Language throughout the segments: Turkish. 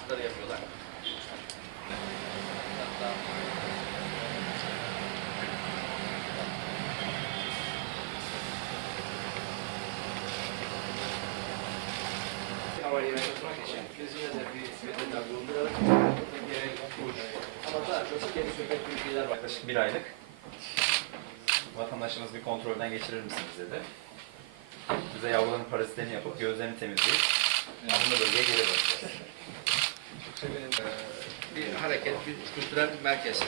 bantları yapıyorlar. Havayı yaşatmak için biz yine de bir veteriner bulunduralım. Gerek kuş. Ama daha çok geri bilgiler var. Yaklaşık bir aylık. Vatandaşımız bir kontrolden geçirir misiniz dedi. Bize yavruların parazitlerini yapıp gözlerini temizleyip anında bölgeye geri bırakacağız. Bir hareket, bir kültürel merkez.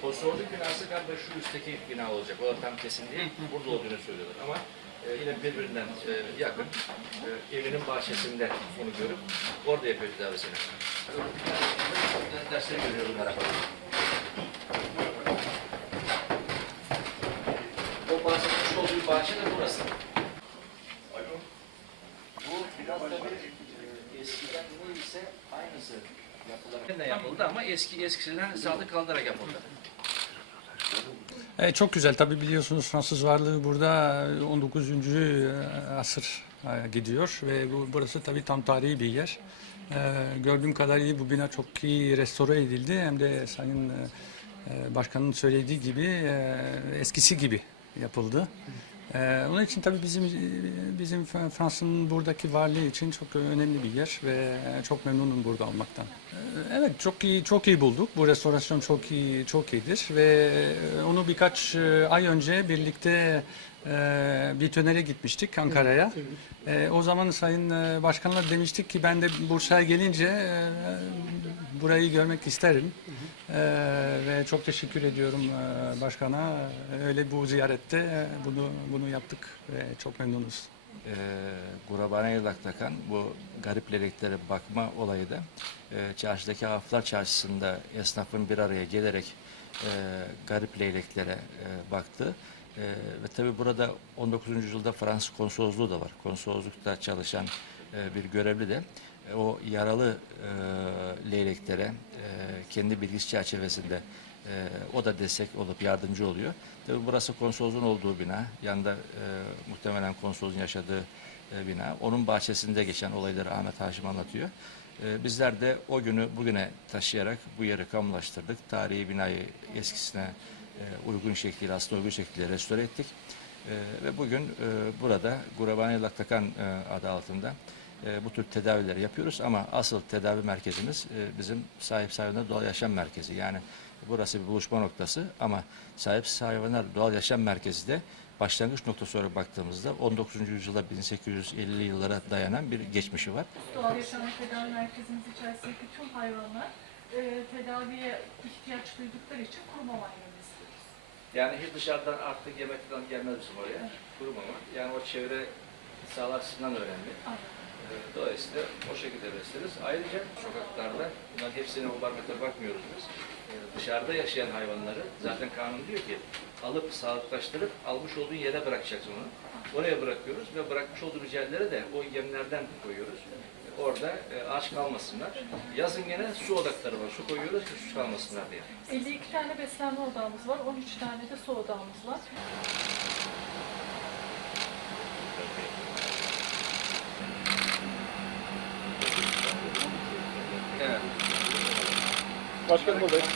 Konsolosluk binası galiba şu üstteki bina olacak. O da tam kesin değil. Burada olduğunu söylüyorlar ama e, yine birbirinden e, yakın. E, evinin bahçesinde bunu görüp orada yapıyor tedavisini. Dersleri görüyorum merhaba. O bahsetmiş olduğu bahçe de burası. Bu biraz da bir e, eskiden neyse aynısı yapılarak. Ne yapıldı ama eski eskisinden sadık kalarak yapıldı. E, çok güzel. Tabii biliyorsunuz Fransız varlığı burada e, 19. asır e, gidiyor ve bu, burası tabii tam tarihi bir yer. E, gördüğüm kadarıyla bu bina çok iyi restore edildi. Hem de Sayın e, e, Başkan'ın söylediği gibi e, eskisi gibi yapıldı. E, onun için tabii bizim bizim Fransa'nın buradaki varlığı için çok önemli bir yer ve çok memnunum burada olmaktan. E, Evet çok iyi çok iyi bulduk. Bu restorasyon çok iyi çok iyidir ve e, onu birkaç e, ay önce birlikte e, bir tönere gitmiştik Ankara'ya. E, o zaman Sayın e, Başkanla demiştik ki ben de Bursa'ya gelince e, burayı görmek isterim. E, ve çok teşekkür ediyorum e, başkana. Öyle bu ziyarette e, bunu bunu yaptık ve çok memnunuz. e, Gurabane Yılak takan bu garip leleklere bakma olayı da e, çarşıdaki haflar çarşısında esnafın bir araya gelerek garip leyleklere baktı. E, ve tabi burada 19. yüzyılda Fransız konsolosluğu da var. Konsoloslukta çalışan e, bir görevli de o yaralı e, leyleklere e, kendi bilgisi çerçevesinde e, o da destek olup yardımcı oluyor. Tabii burası konsolosluğun olduğu bina. Yanında e, muhtemelen konsolosluğun yaşadığı e, bina. Onun bahçesinde geçen olayları Ahmet Haşim anlatıyor. E, bizler de o günü bugüne taşıyarak bu yeri kamulaştırdık. Tarihi binayı eskisine e, uygun şekliyle, aslında uygun şekilde restore ettik. E, ve bugün e, burada Gurabani Laktakan e, adı altında e, bu tür tedavileri yapıyoruz ama asıl tedavi merkezimiz e, bizim sahip hayvanlar doğal yaşam merkezi. Yani burası bir buluşma noktası ama sahip hayvanlar doğal yaşam merkezi de başlangıç noktası olarak baktığımızda 19. yüzyılda 1850'li yıllara dayanan bir geçmişi var. Doğal Yaşam Tedavi Merkezimiz içerisindeki tüm hayvanlar e, tedaviye ihtiyaç duydukları için kuruma maymununu istiyoruz. Yani hiç dışarıdan artık yemek falan gelmez bizim oraya. Kurumama. Yani o çevre sağlar açısından önemli. Dolayısıyla o şekilde besleriz. Ayrıca sokaklarda, bunların hepsine o parametre bakmıyoruz biz. Ee, Dışarıda yaşayan hayvanları zaten kanun diyor ki alıp sağlıklaştırıp almış olduğun yere bırakacaksın onu. Oraya bırakıyoruz ve bırakmış olduğumuz yerlere de o yemlerden koyuyoruz. Orada e, aç kalmasınlar. Yazın gene su odakları var. Su koyuyoruz ki su kalmasınlar diye. 52 tane beslenme odamız var, 13 tane de su odamız var. Evet. Başkanım buradayım.